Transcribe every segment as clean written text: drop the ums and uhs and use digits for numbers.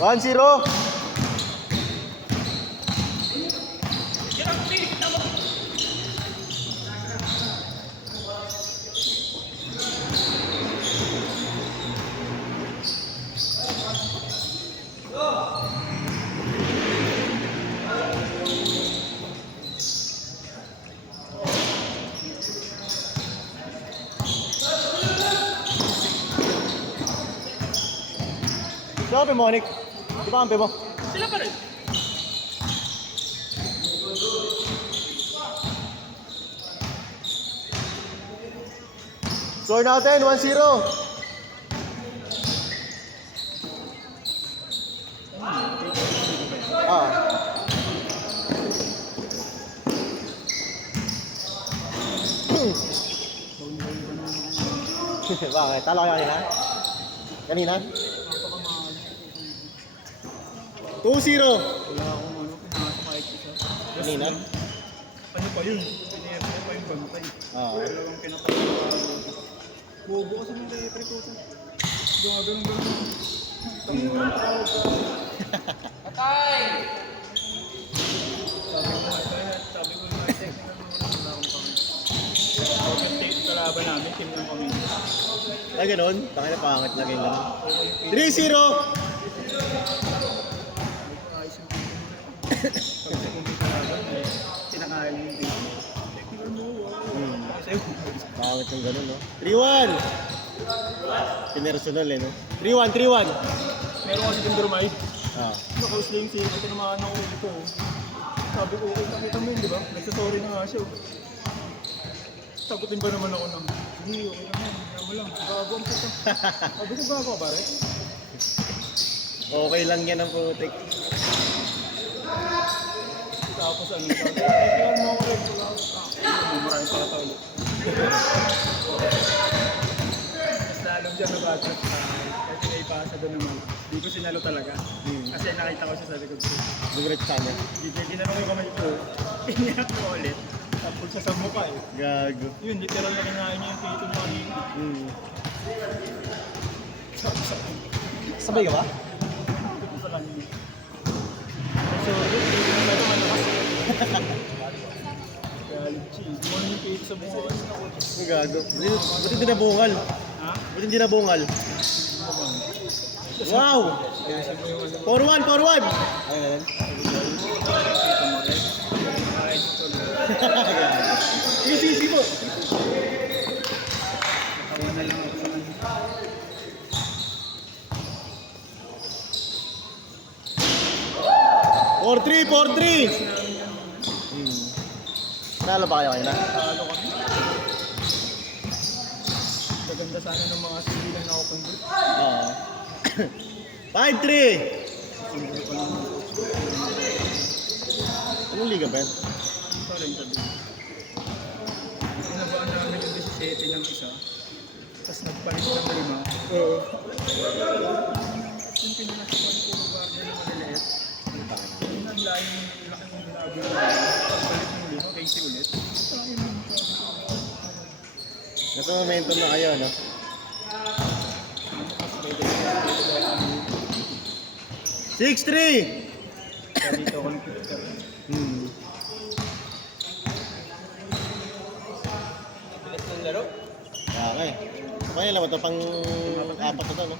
1-0. Sabi mo, Nick. Di ba kampi mo? Sila pa rin. Score natin, 1-0. Bakit? Talo kayo kanina? Kanina? 2-0. Wala akong ano, pinakasakay ko siya. Kanina? Ano pa yun? Pinayapin pa yung bantay. Oo. Dalawang pinatay ko. Bobo kasi ng referee ko siya. Ganun. Tango mo yung tawag ka. Patay! Sabi ko na technical mo na wala akong pangit. Pag-take kalaban namin, team ng kami. Ay, ganun? Takay na pangit lagay lang. 3-0. Ayos yung team. Pag kung may kalaban, tinakain yung team. Technical mo, Kasi Pangit yung ganun, no? 3-1. Pinersonal, eh, no? 3-1. meron kasi yung Durmay. Ah. Naka-sling si ito naman ako ito. Sabi ko, okay, nakita mo yun, di ba? Nagsasorry na nga siya. Sagutin ba naman ako ng, hindi, okay naman, kaya mo lang, gago ang puto. Sabi ko, gago ka ba, Re? Okay lang yan ang putik. Tapos ano, sabi ko, tingnan mo ako, Re, wala ako. Maraming pala talo. Mas lalong siya nabatrap sa kasi may ipasa doon naman. Hindi ko sinalo talaga. Kasi nakita ko siya sa likod ko. Dumiretso sa amin. Ginanong ko yung kamay ko. Iniyak ko ulit. Tapos siya sa mukha eh. Gago. Yun, literal na kinain niya yung tito mo kanina. Sabay ka ba? Sabi ko sa kanina. So, yun, ito malakas. Kaya Luchi, mo yung tito sa mukha ko. Ang gago. Buti hindi nabungal. Ha? Buti hindi nabungal. Wow! Kaya sabi mo yung 4-1. Ayun. tito mo rin. Kaya ito Easy mo. Nakawa na lang ako sa kanina. 4-3. Nalo ba kayo kanina? Talo kami. Gaganda sana ng mga sibilan na open book. Oo. 5-3. Hindi ko lang Anong liga, Ben? pa rin sabi. Sinabaan namin yung 17 ng isa. Tapos nagpalit ng 5. Oo. Tapos yung pinanasapan ko ng guardia na maliliit. Yung ang layo yung laki ng binago na pagpalit ng 5, 20 ulit. Saan yung Nasa momentum na kayo, no? Kaya 6-3. dito ako nagpipita. Bilis ng laro? Okay. Kaya lang ito pang apat na to, no?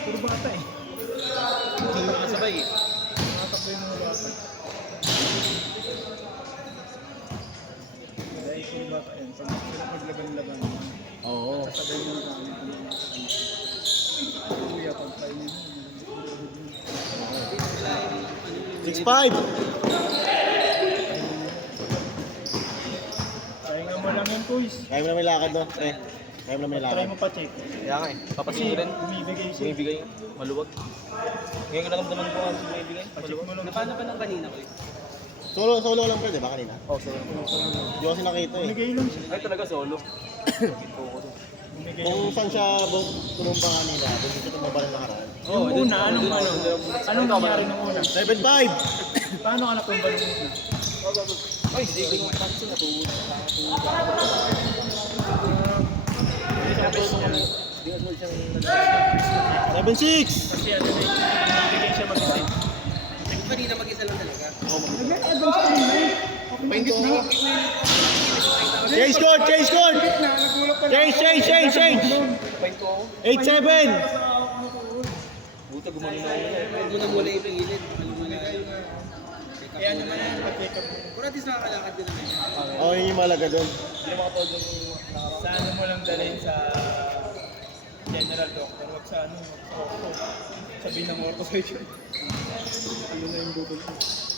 Puro bata eh. Hindi makasabay eh. Nakatakbo yung mga bata. Dahil puro bata yan. Pag sila maglaban-laban, Oo. kasabay mo na kami kung mga kasama. Kuya, pagpay niya mo. 6-5. Sayangan mo lang yan, boys. Kaya mo na may lakad, no? Kaya mo na may Try lakad. mo pa check. Kaya nga eh. Papasin ko rin. Bumibigay siya. Bumibigay. Maluwag. Ngayon ko nakamdaman ko ang bumibigay. Pa-check mo lang. Paano pa ng kanina ko eh? Solo lang pwede ba kanina? Oh, sorry. Hindi ko kasi nakita eh. Bumigay lang siya. Ay talaga solo. Focus. Bumigay Kung lang. saan siya tumumpa kanina, doon siya tumumpa ng nakaraan. Yung una, anong nangyari nung una? 7-5. Paano ka natumba nung una? Ay, sige. Tapos na to. Tapos niya, Hindi nga siyang 7-6! Kasi ano na nabigyan siya mag-isa. Kanina mag-isa lang talaga. Nag-advance pa rin eh. Paingit na. Change code! Change code! Change! Paint ko ako. 8-7! Buta gumano na ako. Huwag mo na muna ipigilid. Alam mo na. Kaya naman yan, pa-check up. Kung natin nakakalakad din naman. Oh, yun yung malaga doon. Hindi na makatawad yung Sa ano mo lang dalhin sa general doctor, wag sa ano, wag sa ortho. Sabihin ng ortho sa iyo. Ano na yung bubog mo?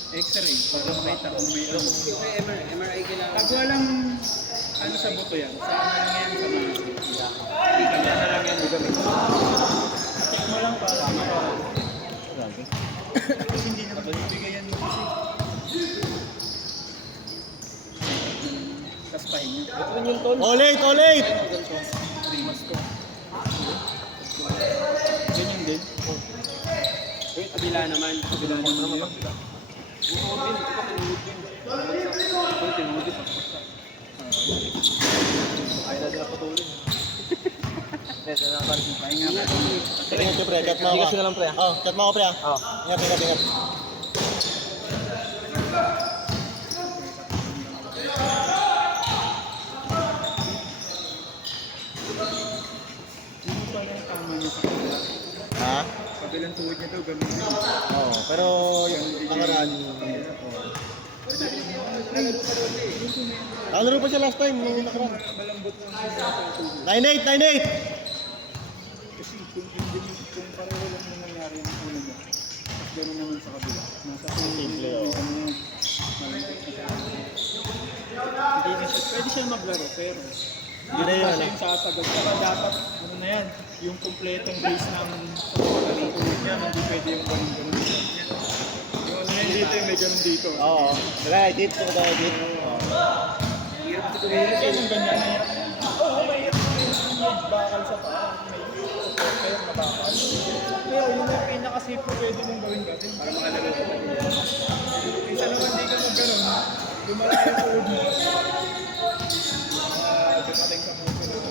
X-ray, para makita kung may ano. Yung MRI kailangan. Pag walang ano sa buto yan, sa ano lang yan, sa mga kanya na lang yan, di ba? Check mo lang para kasi hindi naman ibigay yan yung kasi. Tapos pahinga. ito rin yung tol. All 8! All 8! 3 months ko. Ganyan din. Kabila naman. Kabila naman yun. Buko din. Ito pa tinulog din. Ito tinulog din. Ayaw na sila patulin. Yes, na lang pare. Pahinga ka. Ingat ka, pre. Chat mo Hindi ako. kasi na lang pre. Oh, chat mo ako, pre. Oo. Ingat. Hindi pa yung tama niya sa kabila. Ha? Kabilang tuhod niya daw, ganun yun. Oo, pero yung nakaraan. Nakalaro pa siya last time, nung nakaraan. Malambot lang siya sa tuhod. 9-8! Kasi kung pareho lang yung nangyari yung ulo niya, tapos gano'n naman sa kabila. Nasa tuhod Simple, niya, oh. ano yun, malambot na siya. Hindi na siya, pwede siya maglaro, pero Yun na hindi yun, pa siya ano? yung sasagad. Saka dapat, ano na yan, yung kompletong base ng pagkakaling tuhod niya, hindi pwede yung ganun-ganun. Yung ano yan dito, yung may ganun dito. Oo. Tara, edit. Edit. Hirap ito Kasi yung ganyan na yan. Oo, may bakal sa paa. May supporter na bakal. Pero yun ang pinaka-safe po pwede mong gawin kasi. Para makalaro ko. Isa naman di ka mag-ganon. Lumala yung tuhod mo. Dumating sa muso na to.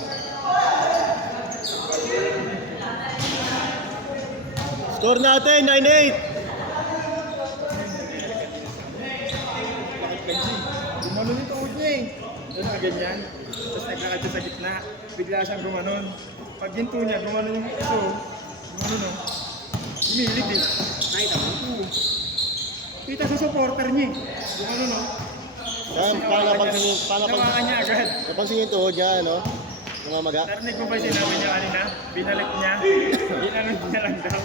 Score natin, 9-8! Bakit Benji? Gumanon yung tuhod niya eh. Doon na ganyan. Tapos nagkakadyo sa gitna. Bigla siyang gumanon. Pag ginto niya, gumanon yung iso. Gumanon o. Umilig eh. Nakita mo? Oo. Kita sa supporter niya eh. Gumanon o. Yan, Nawakan niya agad. napansin yung tuhod niya, ano? Namamaga. Narinig mo ba yung sinabi niya kanina? Binalik niya. Ginanong niya lang daw.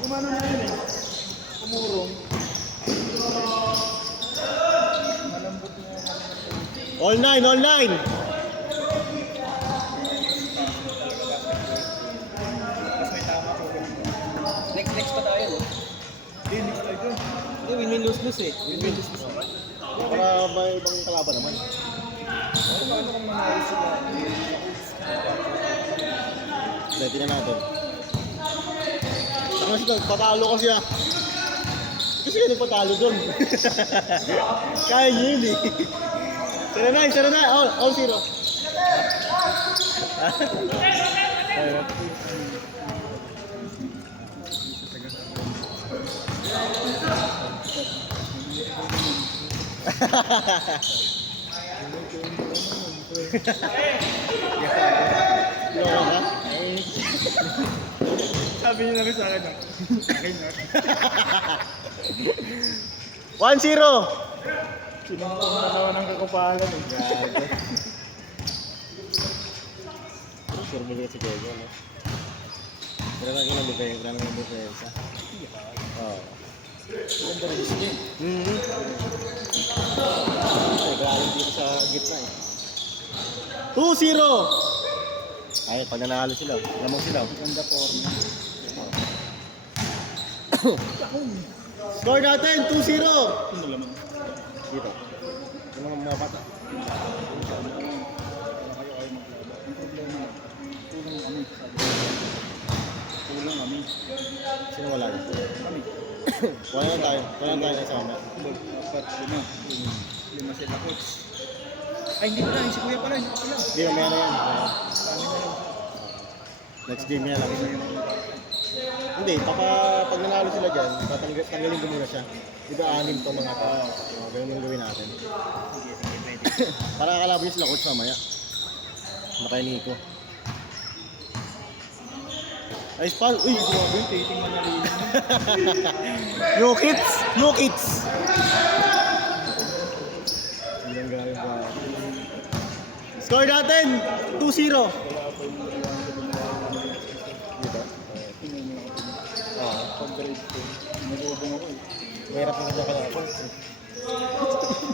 Gumanon na yun eh. Umurong. Malambot na All 9! All 9! Tapos may tama ko. Next pa tayo. Hindi, next tayo dun. Hindi, win-win lose-lose eh. Win-win lose lose. Para may ibang kalaban naman. Paano kung manalo sila? Ready na natin. Ano siya, patalo kasi ah. Kasi ka nagpatalo doon. Kaya niya yun eh. 0-9, all 0. Loko ka? Sabi niya namin sa akin ah. Akin na. 1-0! Sinumpong na naman ang kakupalan eh. Gago. Sure mo si Diego, no? Pero lang ilang depensa, wala nang depensa. Oo. Ganda rin siya. Ay, galing dito sa gitna eh. 2-0! Ay, pag nanalo sila, lamang sila. Ganda form. Score natin, 2-0! Ano lamang? Dito. Yung mga bata. Kulang kami. Sino wala na? Kami. Wala na tayo. Wala na tayo na sama. Apat, lima. Lima sila coach. Ay, hindi pala. Si Kuya pala. Hindi pala. Hindi, mamaya na yan. Kami na yun. Next game niya lang. Hindi, pag nanalo sila dyan, tanggalin ko muna siya. Diba 6 to mga to. Ganun yung gawin natin. Sige, pwede. Para kakalaban niyo sila coach mamaya. Nakay Nico. Ay, Spal! Uy! Grabe, titingnan na rin. Yo kids! Yo kids! Ang gaya ba? Score natin! 2-0! Diba? Oo. Pag-grade ko, nag-ubong ako eh. Mahirap na sa kalapos.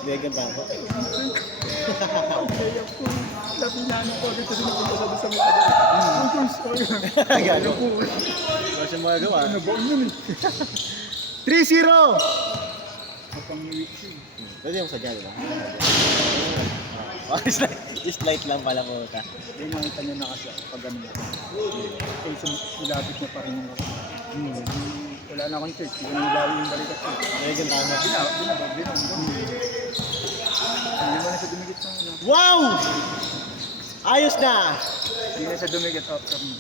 Vegan pa ako. Kaya po, lapinan ko agad kasi napunta sa mga agad. Ang course ko yun. Gano? Wala siyang magagawa. Ano ba yun eh? 3-0! Kapang week yun. Pwede yung sadya, diba? Slight lang pala po ka. Yung nakita niya na kasi pag ano. Kasi nilapit niya pa rin yung ako. Wala na akong church. Hindi ko na nilawi yung balikat ko. Vegan tama. Binabag. Hindi mo na siya dumigit sa ano. Wow! Ayos na! Hindi na siya dumigit after mo.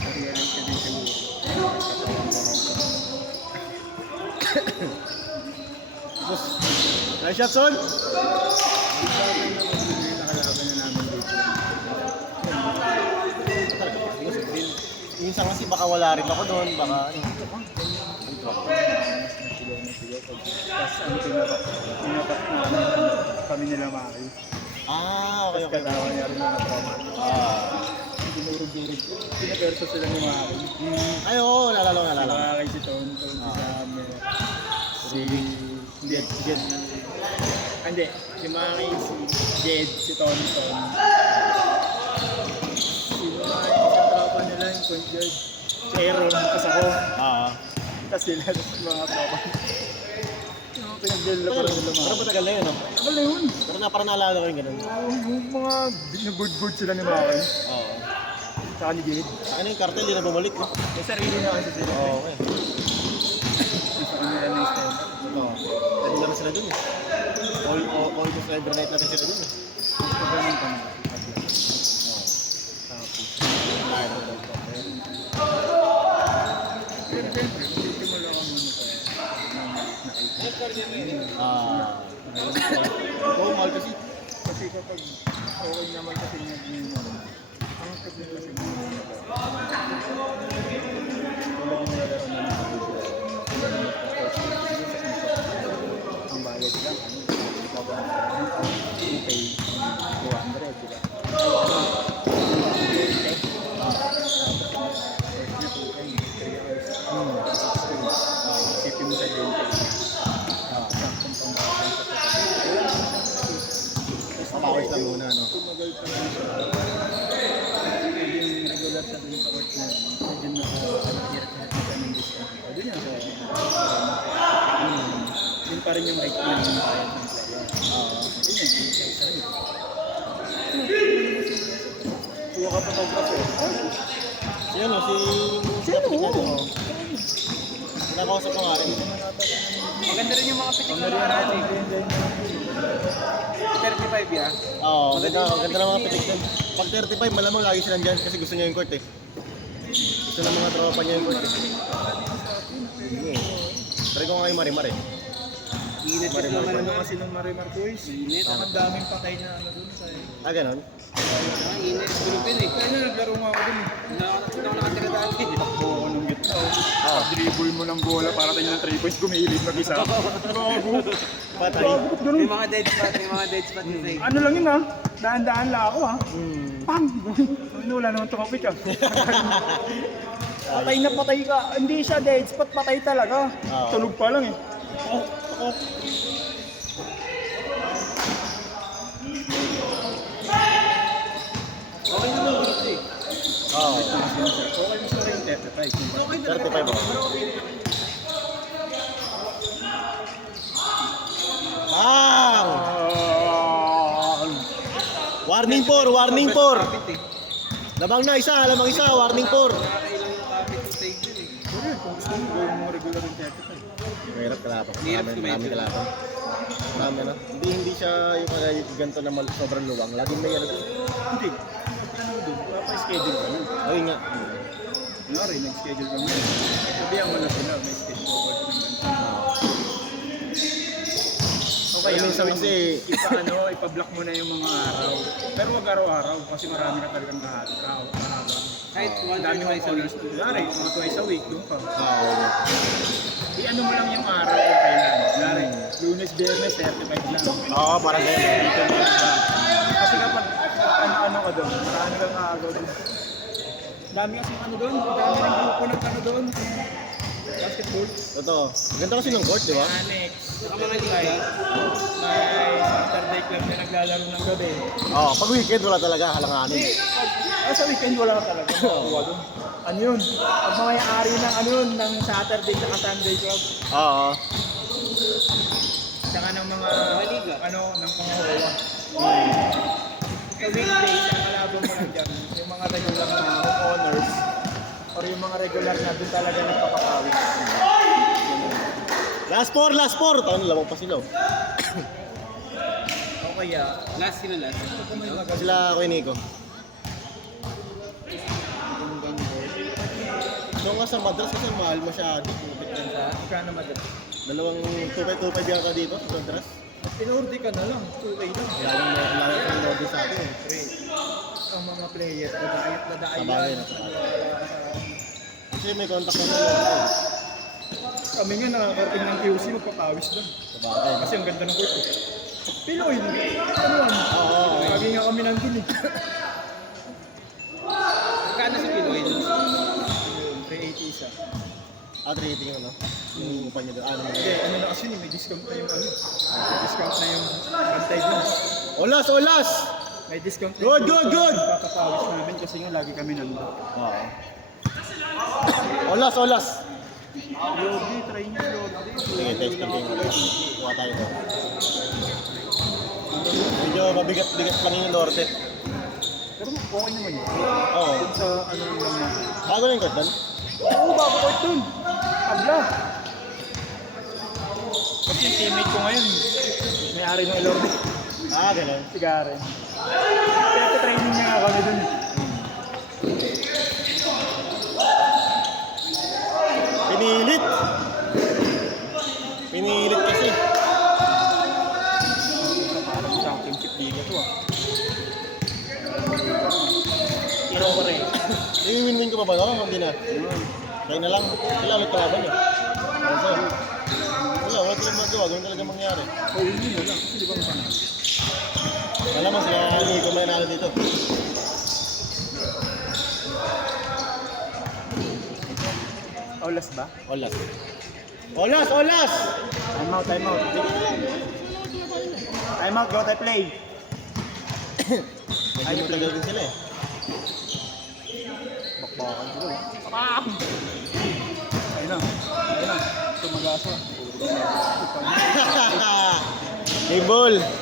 Realize ka din siguro. Boss, nice shot, son! Nakalaban na namin dito. Minsan kasi baka wala rin ako doon, baka ano. Tapos ano pinapat na kami nila Maki. Okay, Tapos katawa niya rin mga trauma. Dinurog-durog. Pinaperso sila ni Maki. Ay, oo, nalala ko. Maki si Ton, si Samer. Si Jed. Hindi, si Maki, si Jed, si Tonton. Sino Maki, isang tropa nila yung point guard. Si Aaron, tas ako. Tas sila, mga tropa. Yung pinag-deal ko rin nila Pero Maki. matagal na yun, no? Ano na yun? Pero parang naalala ko yung ganun. Yung mga binabud-bud sila ni Maki. Oo. Tsaka ni Jade. Sa akin yung cartel, di na bumalik, no? May sarili na kasi sila. Oo, okay. Sa kanila na yung style. Oo. Dahil na sila dun, eh. All the Cyber Night natin sila dun, eh. Mas magaling pa nga. Oo. Tapos. Tayo na doon. Pero siyempre, magsisimula ka muna sa Oo, mahal kasi. kasi kapag okay naman kasi yung ang problem kasi yung tulad yung nalaro na ang bayad lang pay 200 diba? Isipin mo sa Papawis lang muna, no? tumagal pa lang siya. Yung regular sa dun sa court na yun, medyo nakahirap-hirap ka ng discount. O, dun yan. Yun pa rin yung right na yung bayad ng player. Yun yan, yung isa yun. Kuha ka photographer. Yan, no? Sino? Nakausap ko nga rin. Maganda rin yung mga pitik Ang nariyan natin yung 35 ya. Oo, ganda ng mga pitik doon. Pag 35, malamang lagi sila dyan kasi gusto niya yung court, eh. Gusto ng mga tropa niya yung court, eh. Try ko nga yung marimar, eh. Init Marimar yung pa naman naman ano. kasi nung Marimar Boys. Init. Ang daming patay na ano dun sa Ganon? Init. Gulupin eh. Kaya naglaro nga ako dun. Hindi ako nakatira dati. Takbo ako nung gitna. Oo. Dribble mo ng bola para tayo ng 3 points, gumilid mag-isa. Gago. Patay. May mga dead spot. May mga dead spot na Ano lang yun ah, daan-daan lang ako ah. Pam! Ano, wala naman topic ah. Patay na patay ka. Hindi siya dead spot, patay talaga. Oo. Tulog pa lang eh. Okay naman gusto eh. Oo. Okay, mas na rin 35. 35 ako. Bang! Warning 4, warning 4. Labang na isa, warning 4. Nakakailang yung kapit yung stage yun eh. Pero kung gusto mo gawin mo regular yung 35. Mahirap kalaban. Mahirap Marami kumedyo. kalaban. Marami na. Hindi siya yung ganito na sobrang luwang. Laging may ano dun. Hindi. doon, pa-schedule ka na. Ayun nga. Kunwari, nag-schedule ka ngayon. Sabihan mo na sila, may schedule ka ng ganito. Okay, Ay, minsan kasi- ipa-block mo na yung mga araw. Pero wag araw-araw kasi marami ka talagang kahaba. Kahit one Dami or mo twice a followers. week. Kunwari, mga twice a week, doon ka. Oo. I-ano mo lang yung araw kung kailan. Kunwari, Lunes, Biyernes, 35 lang. Oo, parang ganyan. Dito na iba. Kasi kapag ano ka doon, marami kang aagaw doon. Dami kasi ano doon, dami ng grupo ng ano doon. Basketball. Totoo. Ganda kasi ng court, di ba? Annex. Saka mga liga. May Saturday club na naglalaro ng gabi. Oo, pag weekend wala talaga, halanganin. Sa weekend wala ka talaga makakuha doon. Ano yun? Pag may-ari ng ano yun, ng Saturday at Sunday club. Oo. Tsaka ng mga, Liga. ano, ng mga hawa. Sa weekdays, ang kalaban mo lang dyan, yung mga regular na homeowners, or yung mga regular na doon talaga nagpapakawin. Last four. Taon lamang pa sila. Oh. O kaya, Last sila last. kung may magagawa, Sila ako Nico. Doon nga sa Madras kasi mahal masyado. Kupit yan sa magkano madali? dalawang 2.5 yan ka dito sa Madras. At pinordi ka na lang, 2K lang. Lagi ang order sa atin. Ang mga player, dadayat. Sabagay na Kasi may contact na nila. Kami nga nakakarating ng QC, magpapawis doon. Sabagay. Kasi ang ganda ng court eh. Piloy, ano yan? Oo. Lagi nga kami nandun eh. Magkano sa Pinoy? 380 isa. Rating ano? Yung upa niya doon. Ano Hindi, naman? ano na kasi yun, may discount na yung ano. May discount na yung bantay doon. Olas! May discount na Good, yung good, good! papapawis namin kasi nga lagi kami nandun. Oo. Olas! Lodi, try nyo Lodi. Sige, testing ko. Kuha tayo doon. Medyo mabigat-bigat lang yung Norte. Pero okay naman yun. Oo. Dun sa ano lang na. Bago na yung court doon? Oo, bago ko ito. Tabla. Kasi yung teammate ko ngayon, may-ari ng Ilordi. Ganun. Si Garen. Kaya training niya nga kami dun. Pinilit kasi. Parang championship liga to ah. Pero ko rin. I-win-win ko pa ba no? Hindi na. Kaya na lang. Sila ulit kalaban eh. Wala silang magawa. Ganun talaga mangyari. Oh, yun na lang. Kasi di ba masama? Alam mo sila hindi ko may nalo dito. Aulas ba? Olas! Time out. Time out, go tayo play. Medyo matagal din sila eh. Bakbakan sila. Ayun na. Tumagasa. Hey, ball!